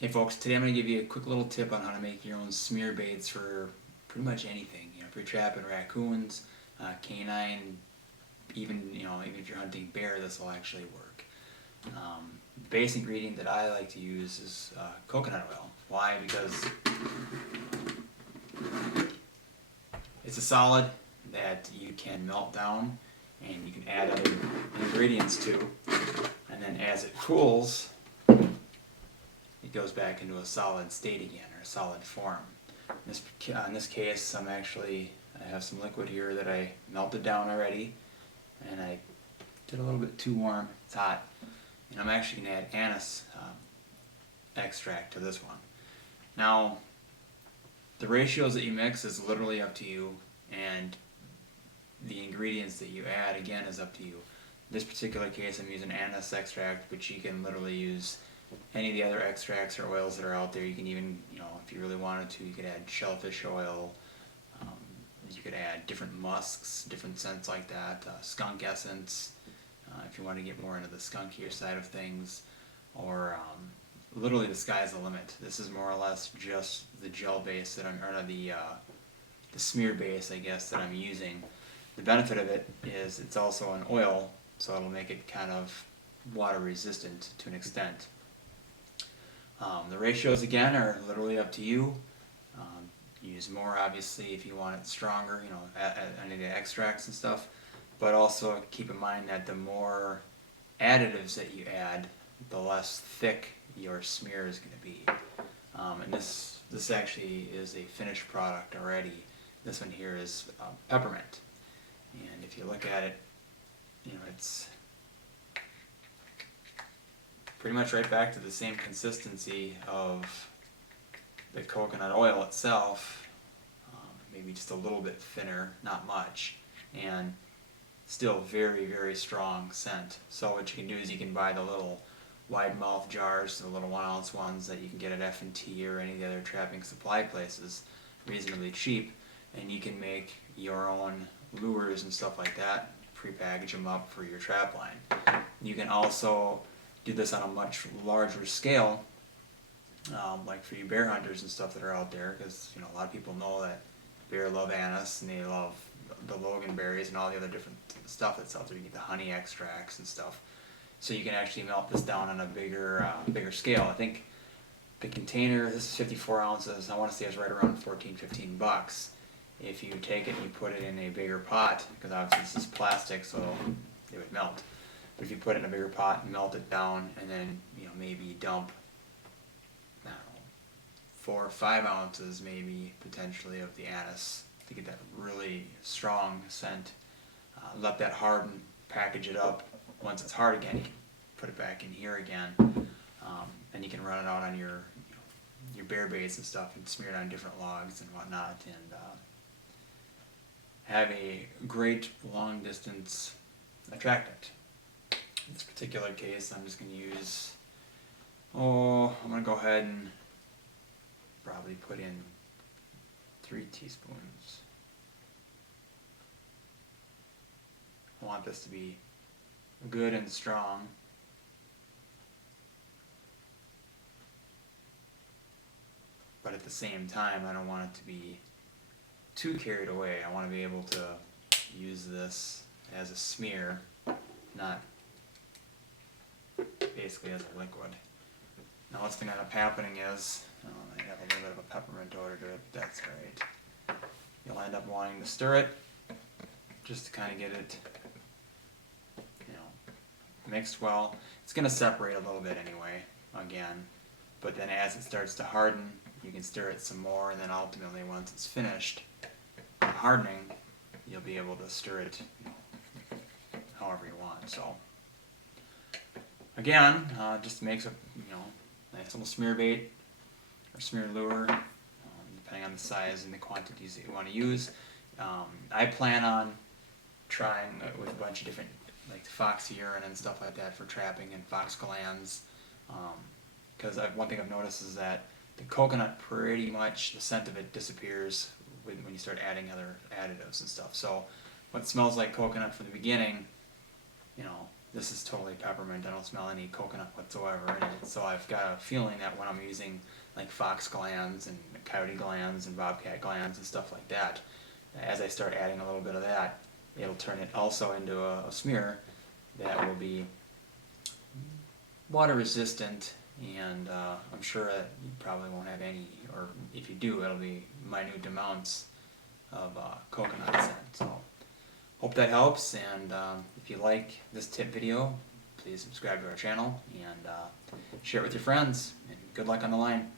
Hey folks, today I'm going to give you a quick little tip on how to make your own smear baits for pretty much anything. If you're trapping raccoons, canine, even if you're hunting bear, this will actually work. The base ingredient that I like to use is coconut oil. Why? Because it's a solid that you can melt down and you can add other ingredients to, and then as it cools, it goes back into a solid state again, or a solid form. In this case, I have some liquid here that I melted down already, and I did a little bit too warm. It's hot, and I'm actually going to add anise extract to this one. Now, the ratios that you mix is literally up to you, and the ingredients that you add, again, is up to you. In this particular case, I'm using anise extract, but you can literally use any of the other extracts or oils that are out there. You can even, if you really wanted to, you could add shellfish oil. You could add different musks, different scents like that, skunk essence, if you want to get more into the skunkier side of things, or literally the sky's the limit. This is more or less just the gel base that the smear base, I guess, that I'm using. The benefit of it is it's also an oil, so it'll make it kind of water resistant to an extent. The ratios again are literally up to you. Use more obviously if you want it stronger, any of the extracts and stuff. But also keep in mind that the more additives that you add, the less thick your smear is going to be. And this actually is a finished product already. This one here is peppermint, and if you look at it, it's pretty much right back to the same consistency of the coconut oil itself, maybe just a little bit thinner, not much, and still very, very strong scent. So what you can do is you can buy the little wide mouth jars, the little 1 ounce ones that you can get at F&T or any of the other trapping supply places, reasonably cheap, and you can make your own lures and stuff like that, pre-package them up for your trap line. You can also do this on a much larger scale, like for you bear hunters and stuff that are out there, because a lot of people know that bear love anise and they love the loganberries and all the other different stuff that's out there. You get the honey extracts and stuff, so you can actually melt this down on a bigger scale. I think the container, this is 54 ounces. I want to say it's right around $14-15. If you take it and you put it in a bigger pot, because obviously this is plastic, so it would melt. But if you put it in a bigger pot and melt it down, and then maybe dump 4 or 5 ounces maybe potentially of the anise to get that really strong scent. Let that harden, package it up. Once it's hard again, you can put it back in here again, and you can run it out on your bear baits and stuff and smear it on different logs and whatnot, and have a great long distance attractant. In this particular case, I'm just going to use, I'm going to go ahead and probably put in 3 teaspoons. I want this to be good and strong. But at the same time, I don't want it to be too carried away. I want to be able to use this as a smear, not basically as a liquid. Now what's going to end up happening is, I have a little bit of a peppermint odor to it, but that's alright. You'll end up wanting to stir it, just to kind of get it, mixed well. It's going to separate a little bit anyway, again, but then as it starts to harden, you can stir it some more, and then ultimately once it's finished hardening, you'll be able to stir it however you want. So again, just makes a nice little smear bait or smear lure, depending on the size and the quantities that you want to use. I plan on trying with a bunch of different, like fox urine and stuff like that for trapping, and fox glands, because one thing I've noticed is that the coconut, pretty much the scent of it disappears when you start adding other additives and stuff. So what smells like coconut from the beginning, this is totally peppermint. I don't smell any coconut whatsoever in it. So I've got a feeling that when I'm using like fox glands and coyote glands and bobcat glands and stuff like that, as I start adding a little bit of that, it'll turn it also into a smear that will be water resistant, and I'm sure that you probably won't have any, or if you do, it'll be minute amounts of coconut scent. So hope that helps, and if you like this tip video, please subscribe to our channel and share it with your friends, and good luck on the line.